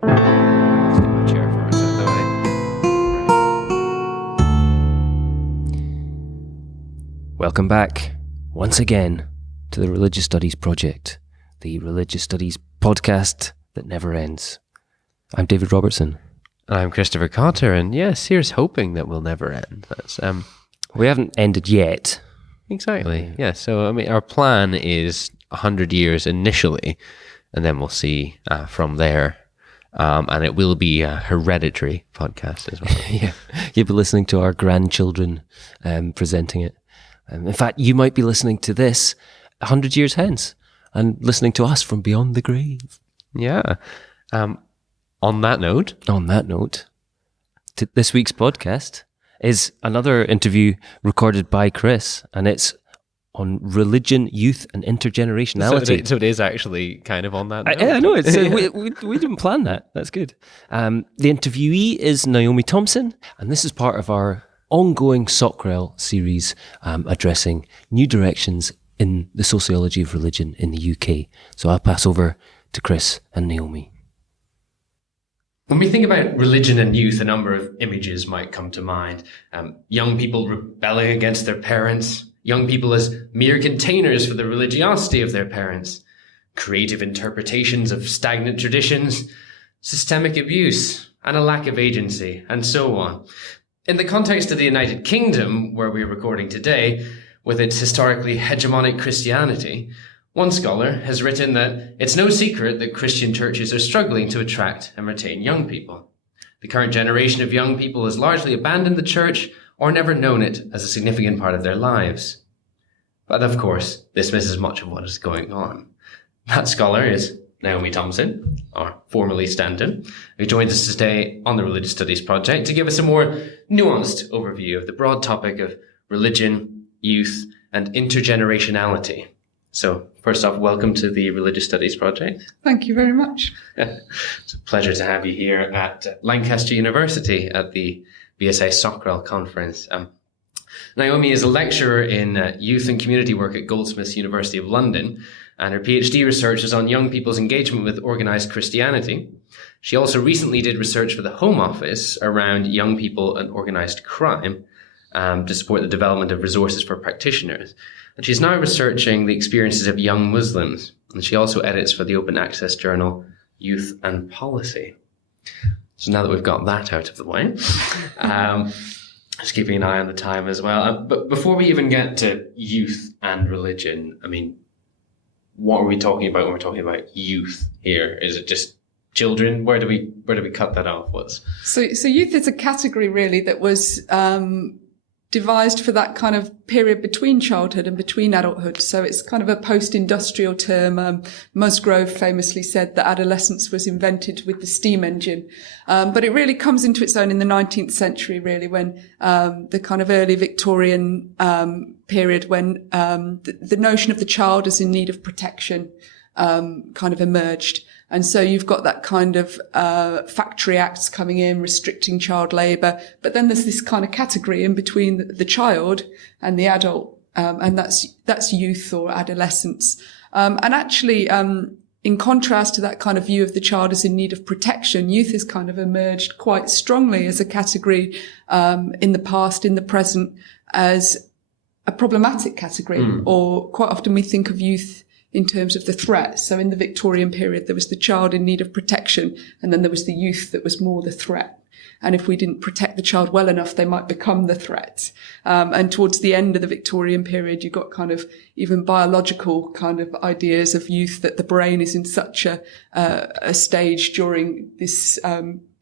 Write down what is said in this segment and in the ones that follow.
Take my chair for a second, though, Welcome back, once again, to the Religious Studies Project, the Religious Studies podcast that never ends. I'm David Robertson. I'm Christopher Cotter, and yes, here's hoping that we'll never end. That's We haven't ended yet. exactly. Yeah, so I mean, our plan is 100 years initially, and then we'll see from there. And it will be a hereditary podcast as well. Yeah, you'll be listening to our grandchildren presenting it. In fact, you might be listening to this 100 years hence and listening to us from beyond the grave. Yeah. On that note, This week's podcast is another interview recorded by Chris, and it's on religion, youth, and intergenerationality. so it is actually kind of on that note. I know. It's, we didn't plan that. That's good. The interviewee is Naomi Thompson, and this is part of our ongoing SOCREL series addressing new directions in the sociology of religion in the UK. So I'll pass over to Chris and Naomi. When we think about religion and youth, a number of images might come to mind. Young people rebelling against their parents, young people as mere containers for the religiosity of their parents, creative interpretations of stagnant traditions, systemic abuse, and a lack of agency, and so on. In the context of the United Kingdom, where we're recording today, with its historically hegemonic Christianity, one scholar has written that it's no secret that Christian churches are struggling to attract and retain young people. The current generation of young people has largely abandoned the church or never known it as a significant part of their lives. But of course, this misses much of what is going on. That scholar is Naomi Thompson, or formerly Stanton, who joins us today on the Religious Studies Project to give us a more nuanced overview of the broad topic of religion, youth, and intergenerationality. So, first off, welcome to the Religious Studies Project. Thank you very much. It's a pleasure to have you here at Lancaster University at the BSA SOCREL conference. Naomi is a lecturer in youth and community work at Goldsmiths University of London, and her PhD research is on young people's engagement with organised Christianity. She also recently did research for the Home Office around young people and organised crime to support the development of resources for practitioners. And she's now researching the experiences of young Muslims, and she also edits for the open access journal Youth and Policy. So now that we've got that out of the way, just keeping an eye on the time as well. But before we even get to youth and religion, I mean, what are we talking about when we're talking about youth here? Is it just children? Where do we cut that off? So youth is a category really that was devised for that kind of period between childhood and between adulthood. So it's kind of a post-industrial term. Musgrove famously said that adolescence was invented with the steam engine. But it really comes into its own in the 19th century, really, when the kind of early Victorian period when the notion of the child as in need of protection kind of emerged. And so you've got that kind of factory acts coming in, restricting child labour. But then there's this kind of category in between the child and the adult, and that's youth or adolescence. And actually, in contrast to that kind of view of the child as in need of protection, youth has kind of emerged quite strongly as a category in the past, in the present, as a problematic category. Or quite often we think of youth in terms of the threat. So in the Victorian period, there was the child in need of protection, and then there was the youth that was more the threat. And if we didn't protect the child well enough, they might become the threat. And towards the end of the Victorian period, you got kind of even biological kind of ideas of youth, that the brain is in such a stage during this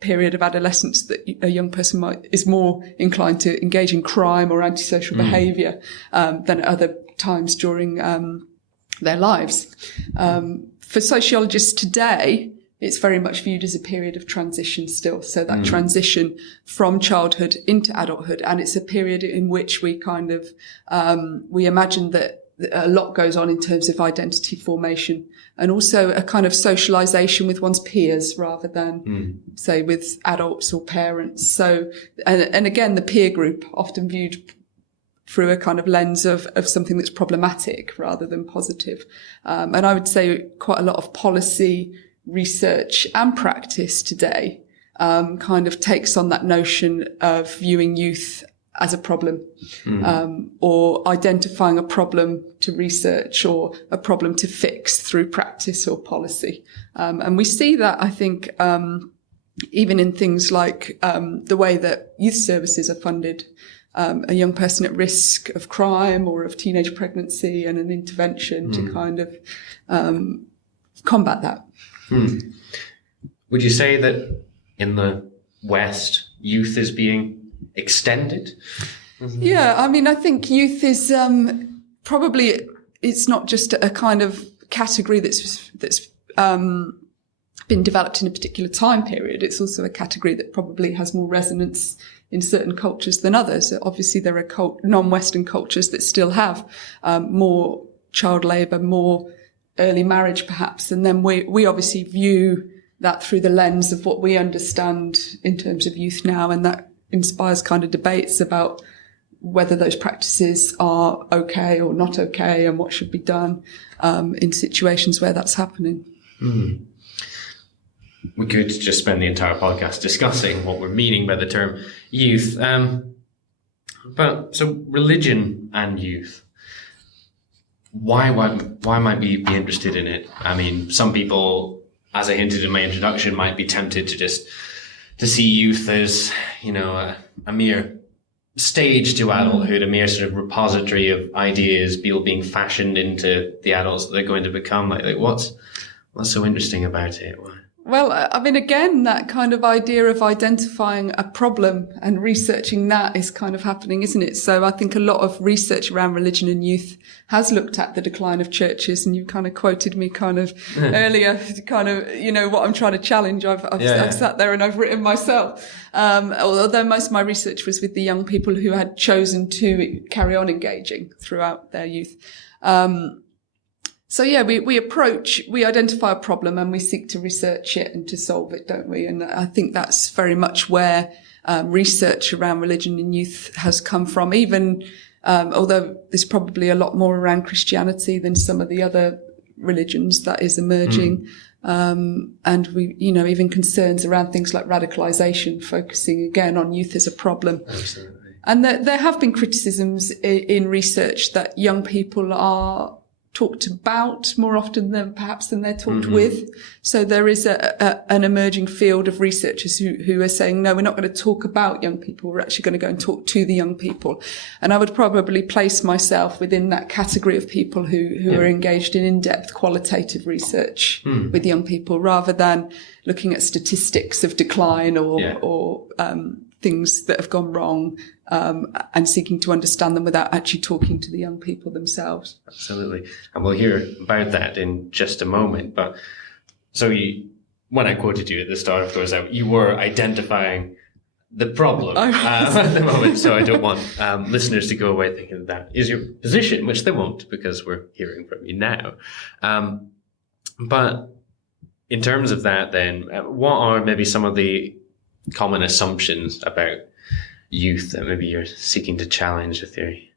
period of adolescence that a young person is more inclined to engage in crime or antisocial behaviour than at other times during their lives. For sociologists today, it's very much viewed as a period of transition still. So that transition from childhood into adulthood. And it's a period in which we kind of, we imagine that a lot goes on in terms of identity formation and also a kind of socialization with one's peers rather than, say, with adults or parents. So, and again, the peer group often viewed through a kind of lens of something that's problematic rather than positive. And I would say quite a lot of policy research and practice today kind of takes on that notion of viewing youth as a problem, or identifying a problem to research or a problem to fix through practice or policy. And we see that, I think, even in things like the way that youth services are funded. A young person at risk of crime or of teenage pregnancy, and an intervention to kind of combat that. Would you say that in the West, youth is being extended? Yeah, I mean, I think youth is probably, it's not just a kind of category that's been developed in a particular time period. It's also a category that probably has more resonance in certain cultures than others. Obviously, there are non-Western cultures that still have more child labour, more early marriage, perhaps. And then we obviously view that through the lens of what we understand in terms of youth now, and that inspires kind of debates about whether those practices are okay or not okay, and what should be done in situations where that's happening. We could just spend the entire podcast discussing what we're meaning by the term youth. But so religion and youth, why might we be interested in it? I mean, some people, as I hinted in my introduction, might be tempted to see youth as, a mere stage to adulthood, a mere sort of repository of ideas, people being fashioned into the adults that they're going to become. Like what's so interesting about it? Why? Well, I mean, again, that kind of idea of identifying a problem and researching that is kind of happening, isn't it? So I think a lot of research around religion and youth has looked at the decline of churches, and you kind of quoted me kind of earlier, kind of, what I'm trying to challenge. I've sat there and I've written myself. Although most of my research was with the young people who had chosen to carry on engaging throughout their youth. So yeah, we identify a problem and we seek to research it and to solve it, don't we? And I think that's very much where research around religion and youth has come from, even although there's probably a lot more around Christianity than some of the other religions that is emerging. And we, even concerns around things like radicalization, focusing again on youth as a problem. Absolutely. And there have been criticisms in research that young people are talked about more often than they're talked with. So there is an emerging field of researchers who are saying, no, we're not going to talk about young people. We're actually going to go and talk to the young people. And I would probably place myself within that category of people who are engaged in in-depth qualitative research with young people, rather than looking at statistics of decline or things that have gone wrong, and seeking to understand them without actually talking to the young people themselves. Absolutely. And we'll hear about that in just a moment. But so when I quoted you at the start, of course, you were identifying the problem at the moment. So I don't want listeners to go away thinking that is your position, which they won't, because we're hearing from you now. But in terms of that, then, what are maybe some of the common assumptions about youth that maybe you're seeking to challenge with theory?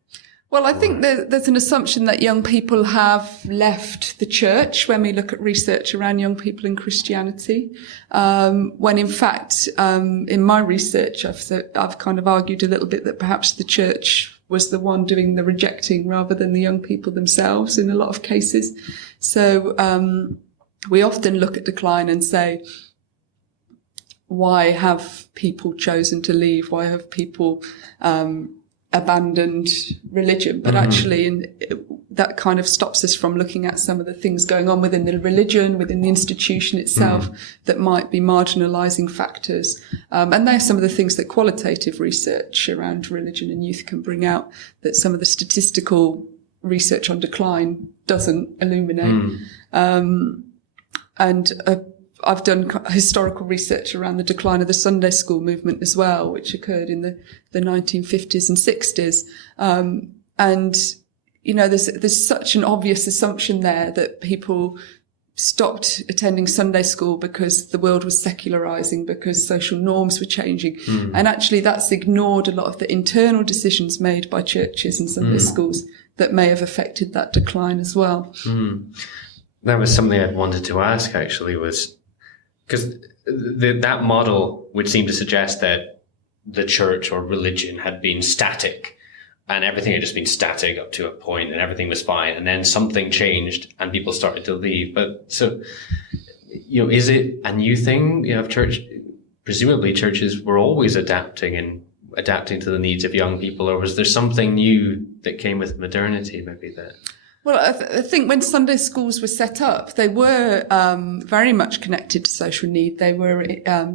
Well, I think there's an assumption that young people have left the church when we look at research around young people in Christianity. When in fact, in my research, I've kind of argued a little bit that perhaps the church was the one doing the rejecting rather than the young people themselves in a lot of cases. So, we often look at decline and say, why have people chosen to leave? Why have people abandoned religion? But actually, that kind of stops us from looking at some of the things going on within the religion, within the institution itself, that might be marginalising factors. And they're some of the things that qualitative research around religion and youth can bring out, that some of the statistical research on decline doesn't illuminate. I've done historical research around the decline of the Sunday school movement as well, which occurred in the 1950s and 60s. And, there's such an obvious assumption there that people stopped attending Sunday school because the world was secularizing, because social norms were changing. And actually that's ignored a lot of the internal decisions made by churches and Sunday schools that may have affected that decline as well. That was something I wanted to ask, actually, was Because that model would seem to suggest that the church or religion had been static, and everything had just been static up to a point, and everything was fine. And then something changed, and people started to leave. But so, is it a new thing? Presumably churches were always adapting to the needs of young people, or was there something new that came with modernity? Maybe that. Well, I think when Sunday schools were set up, they were very much connected to social need. They were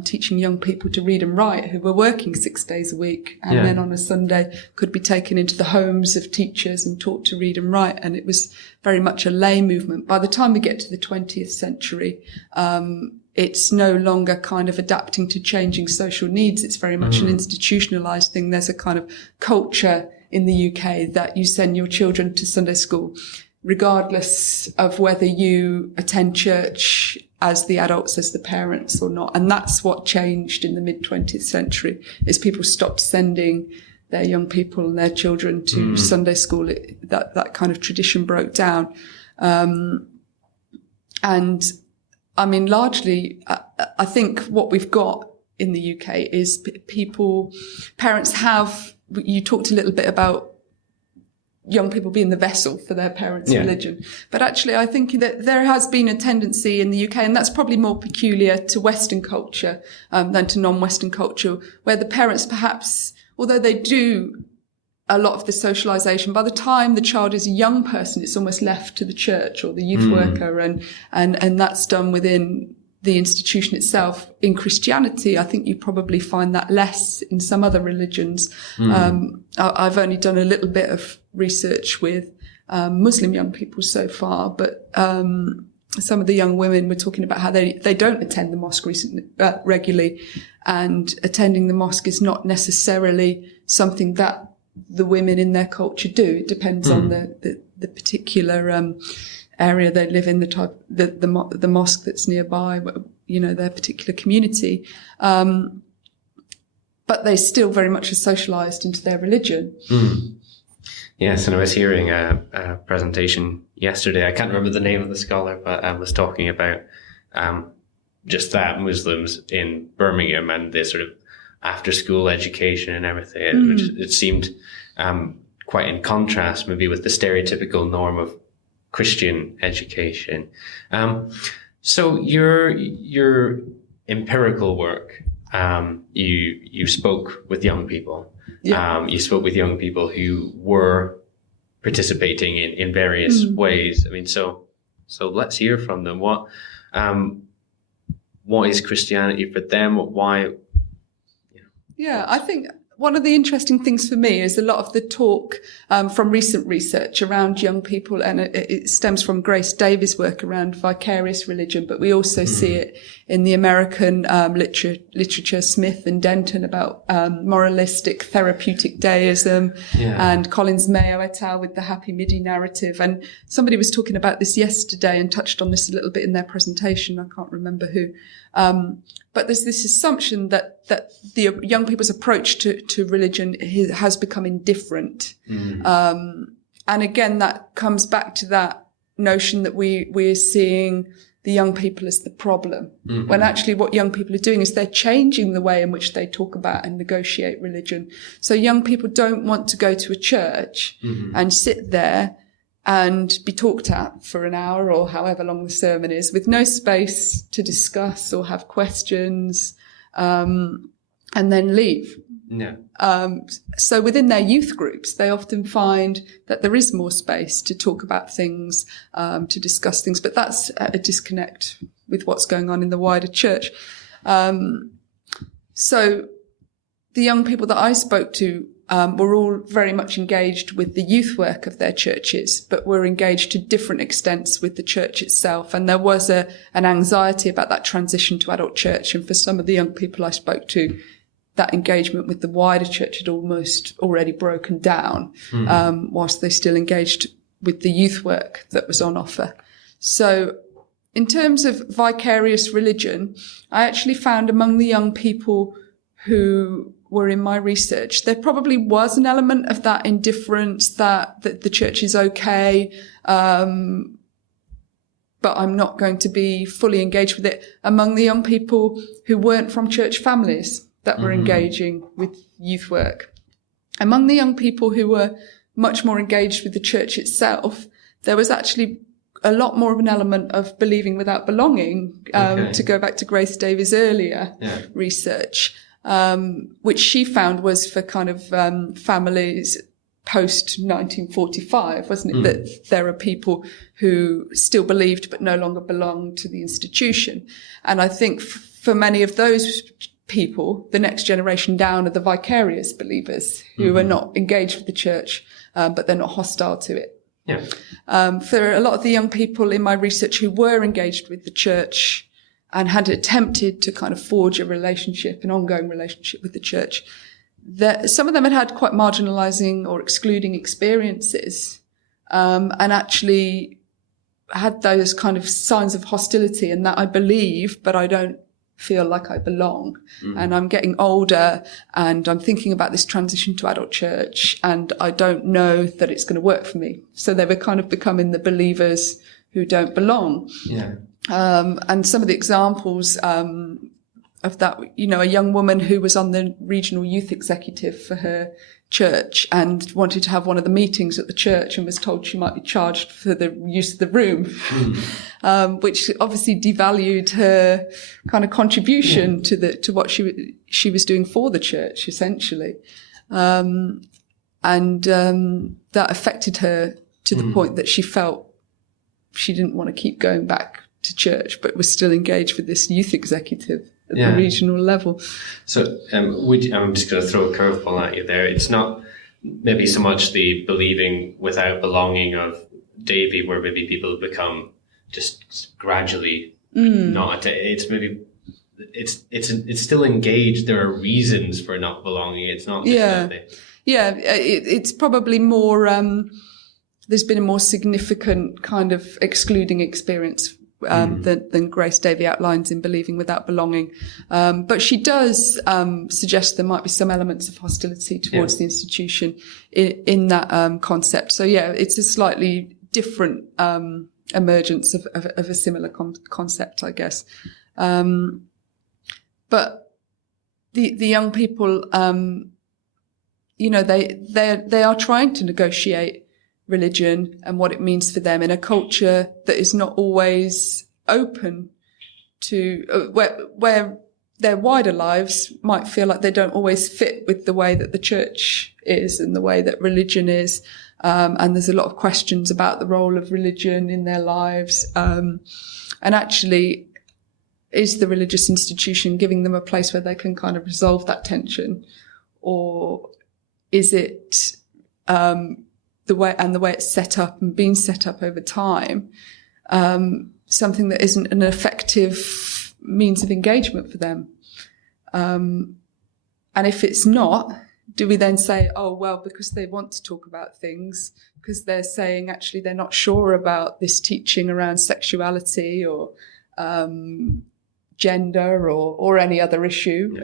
teaching young people to read and write who were working 6 days a week, and then on a Sunday could be taken into the homes of teachers and taught to read and write. And it was very much a lay movement. By the time we get to the 20th century, it's no longer kind of adapting to changing social needs. It's very much an institutionalized thing. There's a kind of culture in the UK that you send your children to Sunday school, regardless of whether you attend church as the adults, as the parents or not. And that's what changed in the mid-20th century, is people stopped sending their young people and their children to Sunday school. That kind of tradition broke down. And I mean, largely, I think what we've got in the UK is parents have, you talked a little bit about young people being the vessel for their parents' religion. But actually, I think that there has been a tendency in the UK, and that's probably more peculiar to Western culture than to non-Western culture, where the parents perhaps, although they do a lot of the socialization, by the time the child is a young person, it's almost left to the church or the youth worker, and that's done within the institution itself. In Christianity, I think you probably find that less in some other religions. I've only done a little bit of research with Muslim young people so far, but some of the young women were talking about how they don't attend the mosque regularly, and attending the mosque is not necessarily something that the women in their culture do. It depends on the particular area they live in, the mosque that's nearby, their particular community. But they still very much are socialized into their religion. Yes, and I was hearing a presentation yesterday. I can't remember the name of the scholar, but I was talking about just that, Muslims in Birmingham and the sort of after-school education and everything. It seemed quite in contrast maybe with the stereotypical norm of Christian education. So your empirical work, you spoke with young people. You spoke with young people who were participating in various ways. I mean, so let's hear from them. What is Christianity for them? Why? Yeah, I think one of the interesting things for me is a lot of the talk from recent research around young people, and it stems from Grace Davies' work around vicarious religion, but we also see it in the American literature, Smith and Denton, about moralistic therapeutic deism, and Collins Mayo et al. With the Happy Midi narrative. And somebody was talking about this yesterday and touched on this a little bit in their presentation. I can't remember who. But there's this assumption that the young people's approach to religion has become indifferent. And again, that comes back to that notion that we're seeing the young people as the problem, when actually what young people are doing is they're changing the way in which they talk about and negotiate religion. So young people don't want to go to a church and sit there and be talked at for an hour or however long the sermon is, with no space to discuss or have questions, and then leave. So within their youth groups, they often find that there is more space to talk about things, to discuss things, but that's a disconnect with what's going on in the wider church. So the young people that I spoke to were all very much engaged with the youth work of their churches, but were engaged to different extents with the church itself. And there was an anxiety about that transition to adult church. And for some of the young people I spoke to, that engagement with the wider church had almost already broken down, whilst they still engaged with the youth work that was on offer. So in terms of vicarious religion, I actually found among the young people who were in my research, there probably was an element of that indifference, that the church is okay. But but I'm not going to be fully engaged with it among the young people who weren't from church families that were engaging with youth work. Among the young people who were much more engaged with the church itself, there was actually a lot more of an element of believing without belonging, to go back to Grace Davies' earlier research, which she found was for kind of families post 1945, wasn't it? That there are people who still believed but no longer belonged to the institution. And I think for many of those people, the next generation down are the vicarious believers who are not engaged with the church, but they're not hostile to it. Yeah. For a lot of the young people in my research who were engaged with the church and had attempted to kind of forge a relationship, an ongoing relationship with the church, that some of them had quite marginalizing or excluding experiences, and actually had those kind of signs of hostility, and that I believe, but I don't feel like I belong. And I'm getting older and I'm thinking about this transition to adult church and I don't know that it's going to work for me. So they were kind of becoming the believers who don't belong. Yeah. And some of the examples of that, you know, a young woman who was on the regional youth executive for her church and wanted to have one of the meetings at the church and was told she might be charged for the use of the room, which obviously devalued her kind of contribution to what she was doing for the church, essentially. And that affected her to the point that she felt she didn't want to keep going back to church, but was still engaged with this youth executive at the regional level. So I'm just going to throw a curveball at you there. It's not maybe so much the believing without belonging of Davy, where maybe people become just gradually not. It's maybe it's still engaged. There are reasons for not belonging. It's not just that they... It's probably more. There's been a more significant kind of excluding experience than Grace Davy outlines in Believing Without Belonging. But she does suggest there might be some elements of hostility towards the institution in that concept. So, it's a slightly different emergence of a similar concept, I guess. But the young people, they are trying to negotiate religion and what it means for them in a culture that is not always open to where their wider lives might feel like they don't always fit with the way that the church is and the way that religion is. And there's a lot of questions about the role of religion in their lives. And actually, is the religious institution giving them a place where they can kind of resolve that tension? Or is it the way it's set up and been set up over time, something that isn't an effective means of engagement for them? And if it's not, do we then say, oh, well, because they want to talk about things, because they're saying actually they're not sure about this teaching around sexuality or gender or any other issue,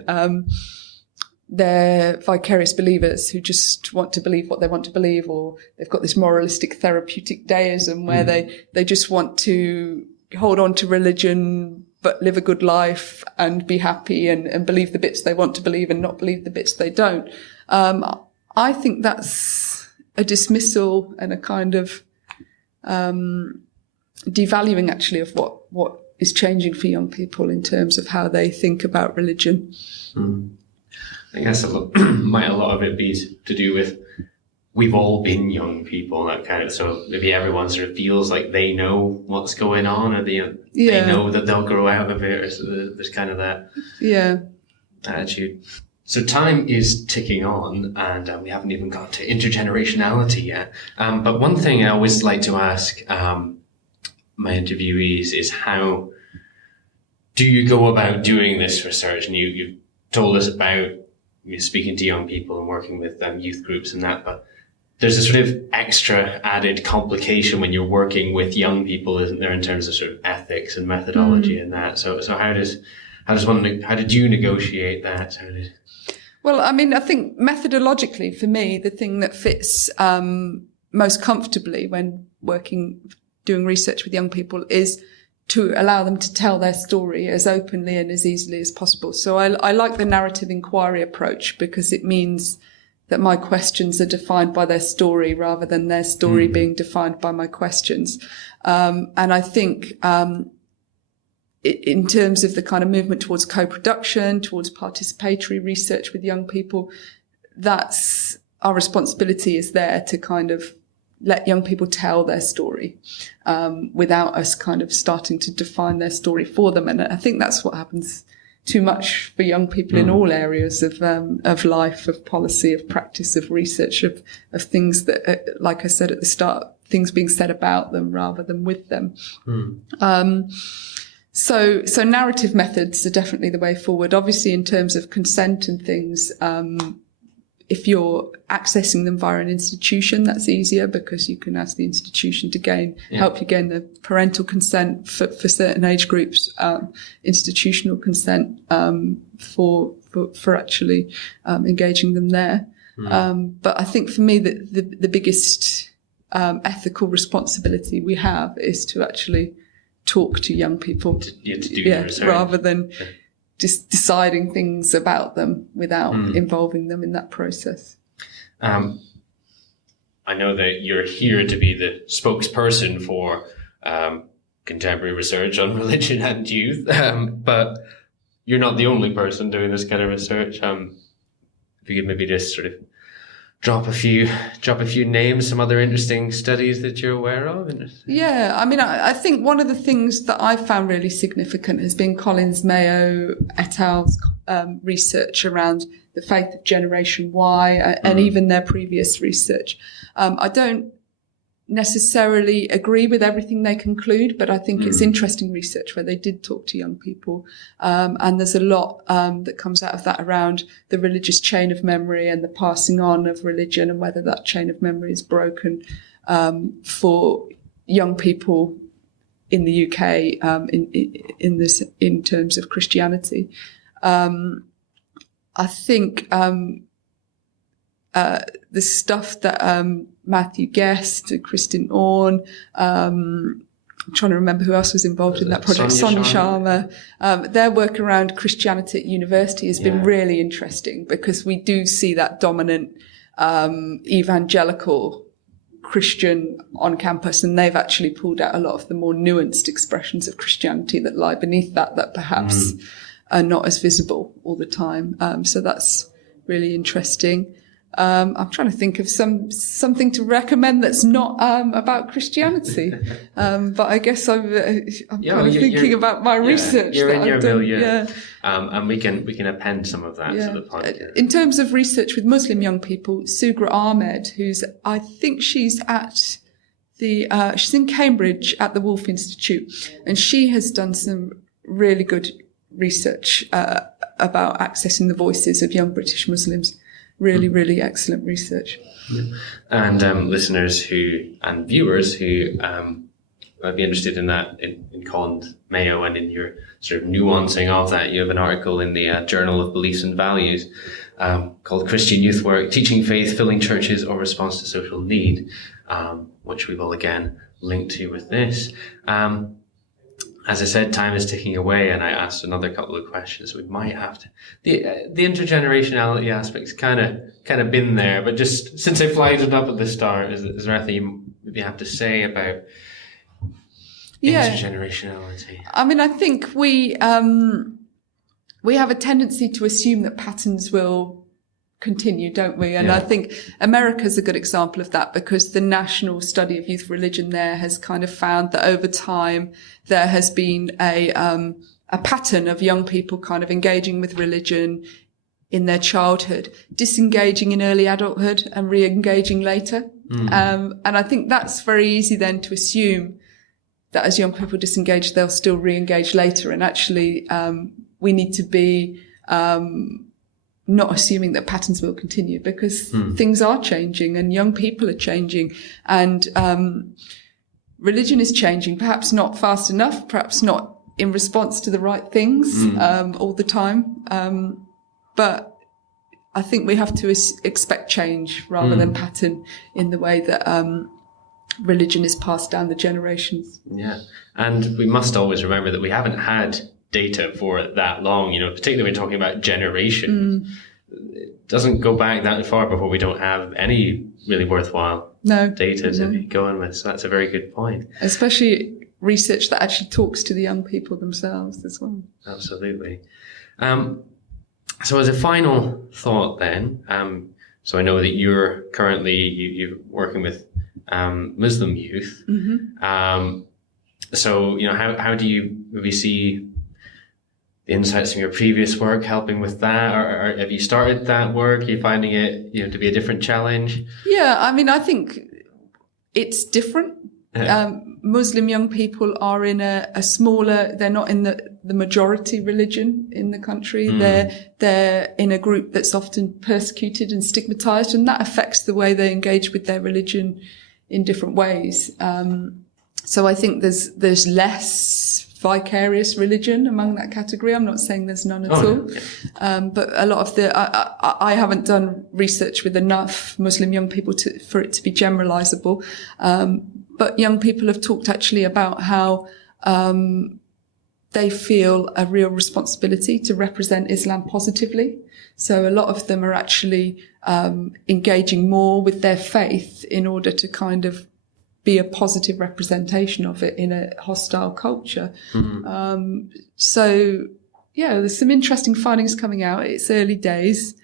they're vicarious believers who just want to believe what they want to believe, or they've got this moralistic therapeutic deism where they just want to hold on to religion but live a good life and be happy and believe the bits they want to believe and not believe the bits they don't. I think that's a dismissal and a kind of devaluing actually of what is changing for young people in terms of how they think about religion. I guess a lot of it be to do with we've all been young people, that kind of, so maybe everyone sort of feels like they know what's going on, or they know that they'll grow out of it, or so there's kind of that attitude. So time is ticking on, and we haven't even got to intergenerationality yet. But one thing I always like to ask my interviewees is, how do you go about doing this research? And you've told us about speaking to young people and working with youth groups and that, but there's a sort of extra added complication when you're working with young people, isn't there, in terms of sort of ethics and methodology and that. So how did you negotiate that? Well, I mean, I think methodologically for me, the thing that fits most comfortably when doing research with young people is to allow them to tell their story as openly and as easily as possible. So I like the narrative inquiry approach, because it means that my questions are defined by their story rather than their story being defined by my questions. And I think, in terms of the kind of movement towards co-production, towards participatory research with young people, that's our responsibility is there to kind of let young people tell their story, without us kind of starting to define their story for them. And I think that's what happens too much for young people in all areas of life, of policy, of practice, of research, of things that, like I said at the start, things being said about them rather than with them. So narrative methods are definitely the way forward. Obviously, in terms of consent and things, if you're accessing them via an institution, that's easier, because you can ask the institution to help you gain the parental consent for certain age groups, institutional consent for actually engaging them there. But I think for me, the biggest ethical responsibility we have is to actually talk to young people, to do the research, rather than just deciding things about them without involving them in that process. I know that you're here to be the spokesperson for contemporary research on religion and youth, but you're not the only person doing this kind of research. If you could maybe just sort of drop a few names, some other interesting studies that you're aware of. Yeah, I mean, I think one of the things that I've found really significant has been Collins, Mayo et al.'s research around the faith of Generation Y, and even their previous research. I don't necessarily agree with everything they conclude, but I think it's interesting research where they did talk to young people. And there's a lot that comes out of that around the religious chain of memory and the passing on of religion, and whether that chain of memory is broken for young people in the UK in terms of Christianity. I think the stuff that Matthew Guest, Kristin Orn, I'm trying to remember who else was involved in that project, Sonia Sharma. Their work around Christianity at university has been really interesting, because we do see that dominant evangelical Christian on campus, and they've actually pulled out a lot of the more nuanced expressions of Christianity that lie beneath that perhaps are not as visible all the time. So that's really interesting. I'm trying to think of something to recommend that's not about Christianity, but I guess I'm kind of thinking about my research. You're that in your I've done. milieu, and we can append some of that to the podcast. In terms of research with Muslim young people, Sugra Ahmed, I think she's at she's in Cambridge at the Wolf Institute, and she has done some really good research about accessing the voices of young British Muslims. Really, really excellent research. And listeners and viewers who might be interested in that, in Collins, Mayo, and in your sort of nuancing of that, you have an article in the Journal of Beliefs and Values called Christian Youth Work, Teaching Faith, Filling Churches or Response to Social Need, which we will again link to with this. As I said, time is ticking away, and I asked another couple of questions. We might have to. The intergenerationality aspect's kind of been there, but just since I flagged it up at the start, is there anything you maybe have to say about intergenerationality? I mean, I think we have a tendency to assume that patterns will continue, don't we? And I think America's a good example of that, because the National Study of Youth Religion there has kind of found that over time there has been a pattern of young people kind of engaging with religion in their childhood, disengaging in early adulthood and re-engaging later. And I think that's very easy then to assume that as young people disengage, they'll still re-engage later. And actually, we need to be not assuming that patterns will continue, because things are changing and young people are changing, and religion is changing, perhaps not fast enough, perhaps not in response to the right things all the time. But I think we have to expect change rather than pattern in the way that religion is passed down the generations. Yeah. And we must always remember that we haven't had data for that long, particularly when talking about generations. It doesn't go back that far before we don't have any really worthwhile data to be going with. So that's a very good point. Especially research that actually talks to the young people themselves as well. Absolutely. So as a final thought then, so I know that you're currently you're working with Muslim youth. So, how do you maybe see the insights from your previous work helping with that? Or have you started that work? Are you finding it, to be a different challenge? Yeah, I mean, I think it's different. Muslim young people are in a smaller, they're not in the majority religion in the country. They're in a group that's often persecuted and stigmatized, and that affects the way they engage with their religion in different ways. So I think there's less vicarious religion among that category. I'm not saying there's none at all. But a lot of I haven't done research with enough Muslim young people for it to be generalizable. But young people have talked actually about how they feel a real responsibility to represent Islam positively. So a lot of them are actually engaging more with their faith in order to kind of be a positive representation of it in a hostile culture. So, yeah, there's some interesting findings coming out. It's early days.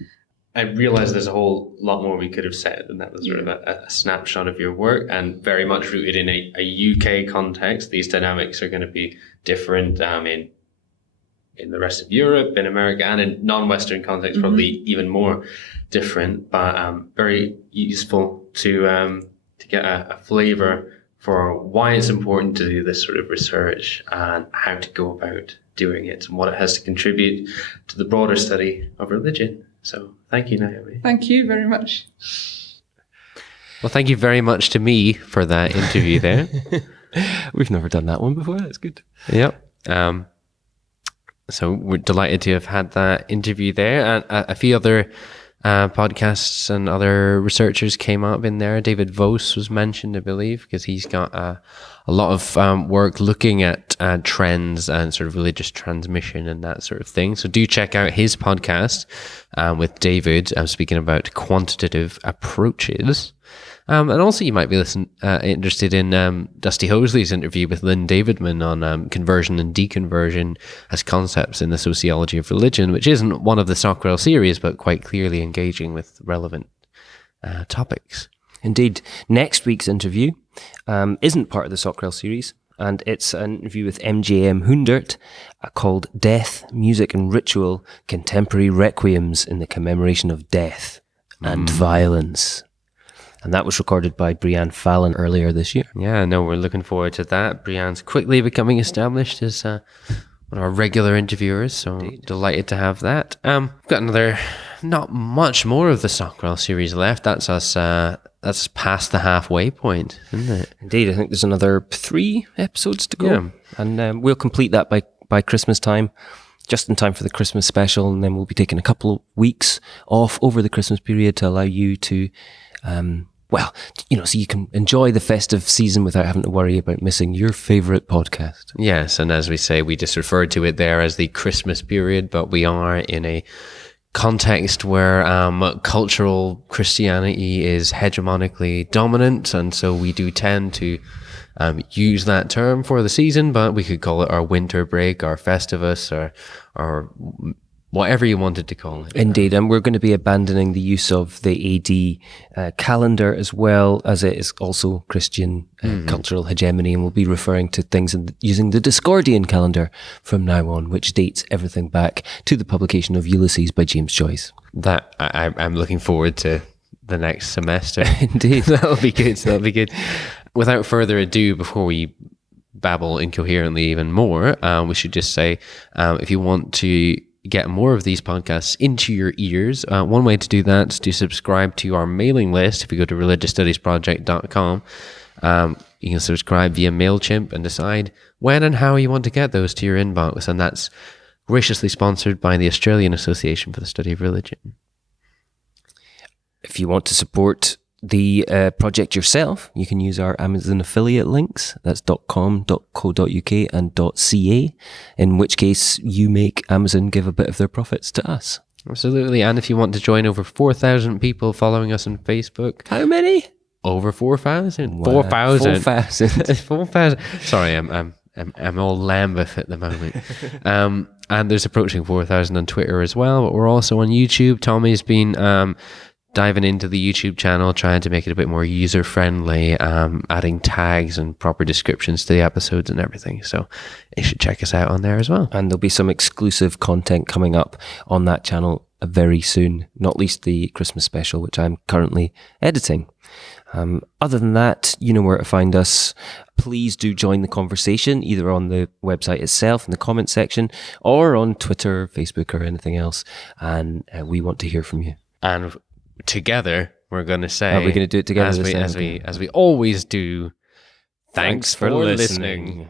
I realize there's a whole lot more we could have said, and that was sort of a snapshot of your work, and very much rooted in a UK context. These dynamics are going to be different in the rest of Europe, in America, and in non-Western context, probably even more different, but very useful to get a flavor for why it's important to do this sort of research and how to go about doing it and what it has to contribute to the broader study of religion. So thank you, Naomi. Thank you very much. Well, thank you very much to me for that interview there. We've never done that one before. That's good. Yep. So we're delighted to have had that interview there. And a few other podcasts and other researchers came up in there. David Vos was mentioned, I believe, because he's got a lot of work looking at trends and sort of religious transmission and that sort of thing. So do check out his podcast with David, speaking about quantitative approaches. And also you might be interested in Dusty Hoseley's interview with Lynn Davidman on conversion and deconversion as concepts in the sociology of religion, which isn't one of the SOCREL series, but quite clearly engaging with relevant topics. Indeed. Next week's interview isn't part of the SOCREL series, and it's an interview with MJM Hundert called Death, Music and Ritual, Contemporary Requiems in the Commemoration of Death and Violence. And that was recorded by Brianne Fallon earlier this year. Yeah, no, we're looking forward to that. Brianne's quickly becoming established as one of our regular interviewers, so delighted to have that. We've got another, not much more of the SOCREL series left. That's us past the halfway point, isn't it? Indeed, I think there's another 3 episodes to go. Yeah. And we'll complete that by Christmas time, just in time for the Christmas special, and then we'll be taking a couple of weeks off over the Christmas period to allow you to so you can enjoy the festive season without having to worry about missing your favourite podcast. Yes, and as we say, we just referred to it there as the Christmas period, but we are in a context where cultural Christianity is hegemonically dominant, and so we do tend to use that term for the season, but we could call it our winter break, our Festivus, or whatever you wanted to call it. Indeed, and we're going to be abandoning the use of the AD calendar as well, as it is also Christian cultural hegemony, and we'll be referring to things using the Discordian calendar from now on, which dates everything back to the publication of Ulysses by James Joyce. That I'm looking forward to the next semester. Indeed. That'll be good. Without further ado, before we babble incoherently even more, we should just say, if you want to get more of these podcasts into your ears, one way to do that is to subscribe to our mailing list. If you go to religiousstudiesproject.com, you can subscribe via MailChimp and decide when and how you want to get those to your inbox, and that's graciously sponsored by the Australian Association for the Study of Religion. If you want to support the project yourself, you can use our Amazon affiliate links. That's .com, .co.uk and .ca, in which case you make Amazon give a bit of their profits to us. Absolutely. And if you want to join over 4,000 people following us on Facebook. How many? Over 4,000. Wow. 4,000. 4,000. 4,000. Sorry, I'm all Lambeth at the moment. And there's approaching 4,000 on Twitter as well. But we're also on YouTube. Tommy's been diving into the YouTube channel, trying to make it a bit more user-friendly, adding tags and proper descriptions to the episodes and everything. So you should check us out on there as well. And there'll be some exclusive content coming up on that channel very soon, not least the Christmas special, which I'm currently editing. Other than that, you know where to find us. Please do join the conversation, either on the website itself, in the comment section, or on Twitter, Facebook, or anything else. And we want to hear from you. And together, we're going to say... Are we going to do it together? As we always do, thanks for listening.